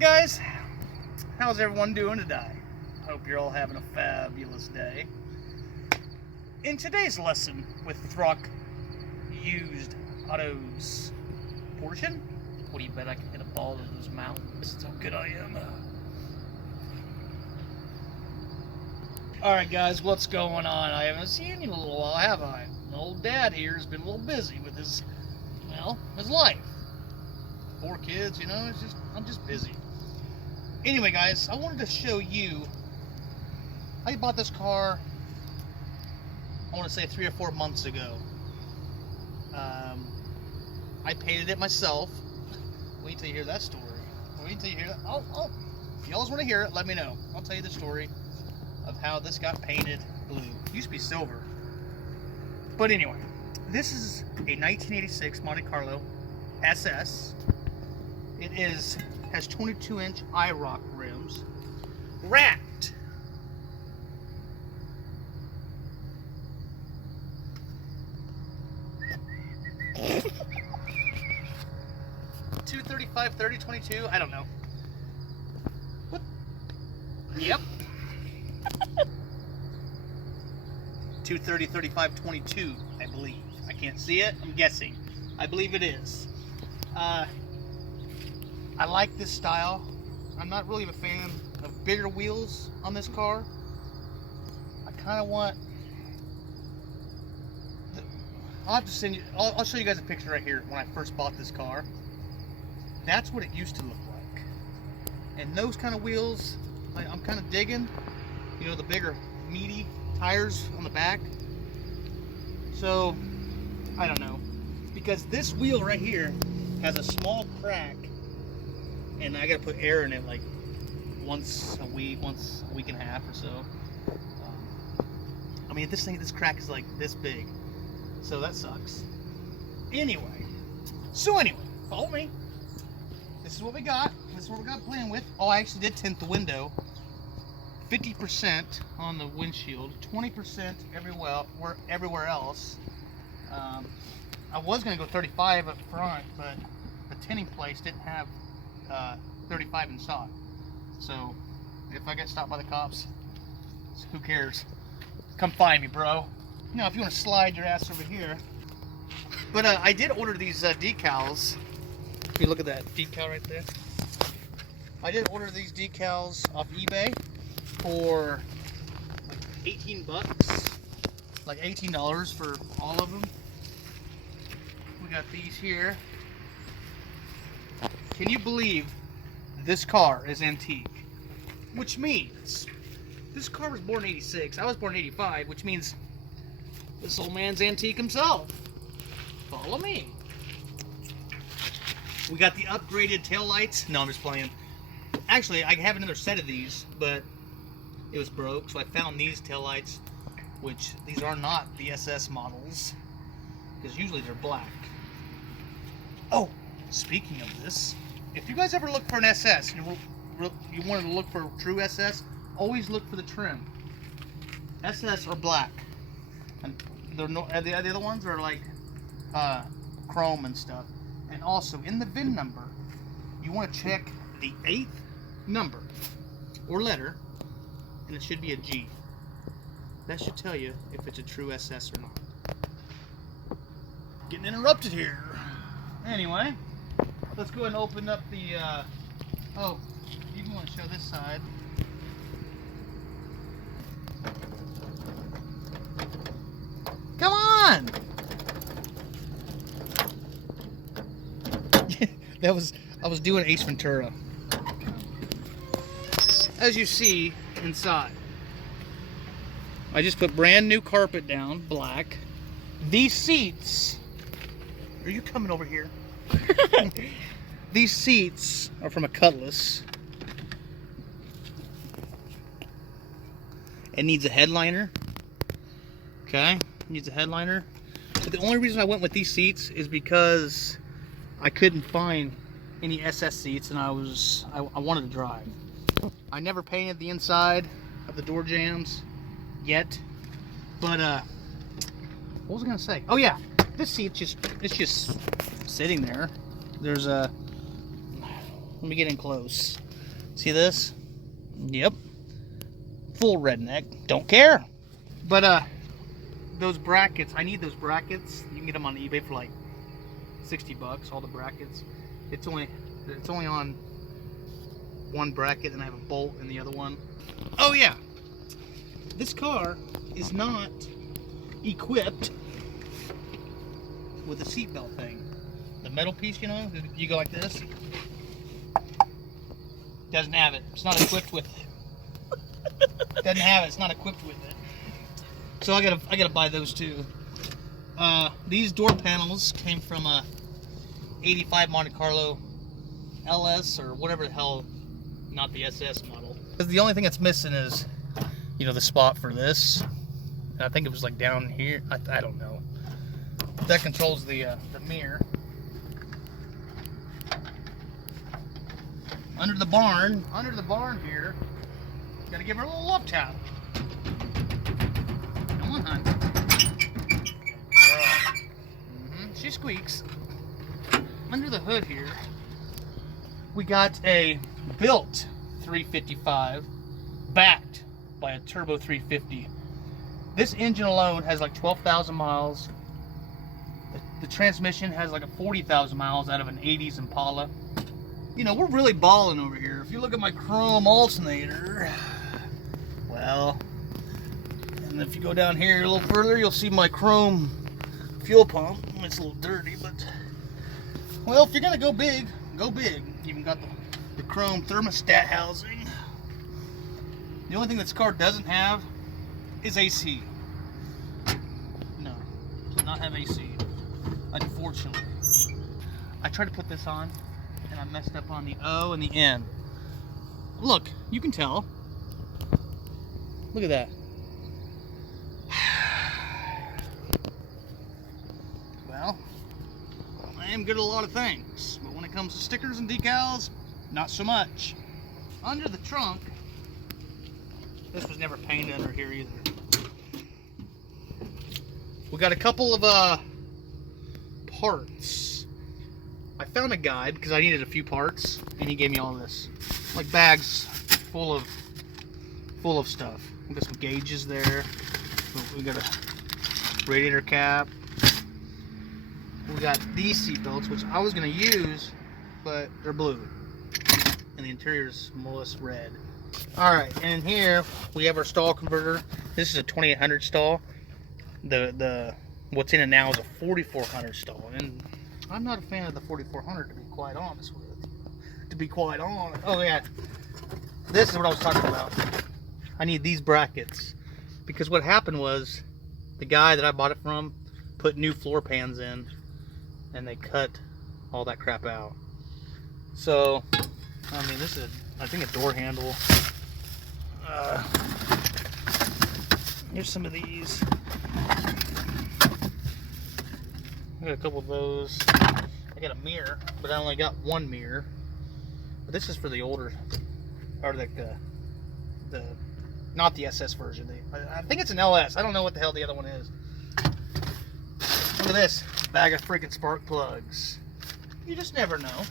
guys, how's everyone doing today? Hope you're all having a fabulous day. In today's lesson with Throck Used Autos portion, what do you bet I can hit a ball in those mountains? That's how good I am. Alright guys, what's going on? I haven't seen you in a little while, have I? My old dad here has been a little busy with his life. 4 kids, you know, I'm just busy. Anyway guys, I wanted to show you, I bought this car, I want to say 3 or 4 months ago. I painted it myself. Wait till you hear that story. Wait till you hear that. Oh, if y'all want to hear it, let me know. I'll tell you the story of how this got painted blue. It used to be silver. But anyway, this is a 1986 Monte Carlo SS. It has 22-inch IROC rims, wrapped. $235, $30, $22, I don't know. What? Yep. $230, $35, $22, I believe. I can't see it, I'm guessing. I believe it is. I like this style. I'm not really a fan of bigger wheels on this car. I kind of want... I'll have to send you... I'll show you guys a picture right here when I first bought this car. That's what it used to look like. And those kind of wheels, I'm kind of digging. You know, the bigger, meaty tires on the back. So, I don't know. Because this wheel right here has a small crack. And I gotta put air in it like once a week and a half or so. I mean, this crack is like this big. So that sucks. Anyway, follow me. This is what we got. This is what we got playing with. Oh, I actually did tint the window. 50% on the windshield, 20% everywhere else. I was gonna go 35 up front, but the tinting place didn't have 35 in stock. So if I get stopped by the cops, who cares? Come find me, bro. You know, if you want to slide your ass over here. But I did order these decals. If you look at that decal right there. I did order these decals off eBay for like 18 bucks. Like $18 for all of them. We got these here. Can you believe this car is antique? Which means this car was born in 86. I was born in 85, which means this old man's antique himself. Follow me. We got the upgraded taillights. No, I'm just playing. Actually, I have another set of these, but it was broke, so I found these taillights, which these are not the SS models, because usually they're black. Oh, speaking of this, if you guys ever look for an SS, you wanted to look for a true SS, always look for the trim. SS are black, and the other ones are like chrome and stuff. And also in the VIN number, you want to check the 8th number or letter, and it should be a G. That should tell you if it's a true SS or not. Getting interrupted here. Anyway, let's go ahead and open up the, oh, you want to show this side. Come on! I was doing Ace Ventura. As you see inside, I just put brand new carpet down, black. These seats, are you coming over here? These seats are from a Cutlass. It needs a headliner. Okay, needs a headliner. But the only reason I went with these seats is because I couldn't find any SS seats, and I wanted to drive. I never painted the inside of the door jambs yet, but what was I gonna say? Oh yeah, this seat it's just sitting there. There's a, let me get in close. See this? Yep. Full redneck. Don't care. But those brackets, I need those brackets. You can get them on eBay for like 60 bucks, all the brackets. It's only on one bracket, and I have a bolt in the other one. Oh yeah. This car is not equipped with a seatbelt thing. The metal piece, you know, you go like this. Doesn't have it. It's not equipped with it. Doesn't have it. It's not equipped with it. So I gotta buy those too. These door panels came from a '85 Monte Carlo LS or whatever the hell, not the SS model. Because the only thing that's missing is, you know, the spot for this. And I think it was like down here. I don't know. That controls the mirror. Under the barn here, gotta give her a little love tap. Come on, hon. She squeaks. Under the hood here, we got a built 355 backed by a turbo 350. This engine alone has like 12,000 miles. The transmission has like a 40,000 miles out of an 80s Impala. You know, we're really balling over here. If you look at my chrome alternator, well, and if you go down here a little further, you'll see my chrome fuel pump. It's a little dirty, but, well, if you're gonna go big, go big. Even got the chrome thermostat housing. The only thing this car doesn't have is AC. No, does not have AC, unfortunately. I tried to put this on, and I messed up on the O and the N. Look, you can tell. Look at that. Well, I am good at a lot of things, but when it comes to stickers and decals, not so much. Under the trunk, this was never painted under here either. We got a couple of parts. I found a guy because I needed a few parts, and he gave me all this, like bags full of stuff. We got some gauges there. We got a radiator cap. We got these seat belts, which I was gonna use, but they're blue, and the interior is more or less red. All right, and in here we have our stall converter. This is a 2800 stall. The what's in it now is a 4400 stall, and I'm not a fan of the 4400, to be quite honest with you. To be quite honest. Oh yeah, this is what I was talking about. I need these brackets because what happened was the guy that I bought it from put new floor pans in, and they cut all that crap out. So, I mean, this is, I think, a door handle. Here's some of these. I got a couple of those. I got a mirror, but I only got one mirror. But this is for the older, or like the not the SS version. I think it's an LS. I don't know what the hell the other one is. Look at this bag of freaking spark plugs. You just never know.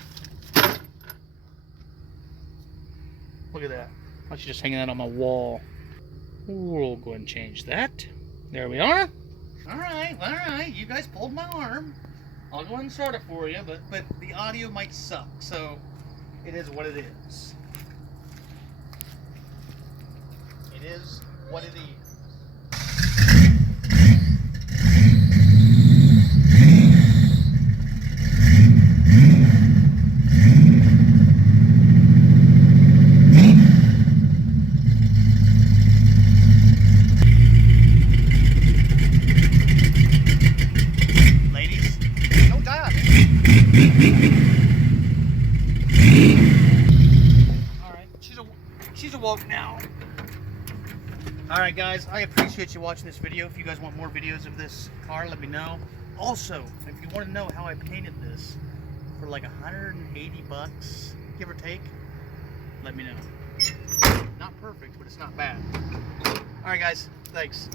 Look at that. I should just hang that on my wall. We'll go ahead and change that. There we are. All right. You guys pulled my arm. I'll go ahead and start it for you, but the audio might suck, so it is what it is. It is what it is. She's awoke now. Alright guys, I appreciate you watching this video. If you guys want more videos of this car, let me know. Also, if you want to know how I painted this for like 180 bucks, give or take, let me know. Not perfect, but it's not bad. Alright guys, thanks.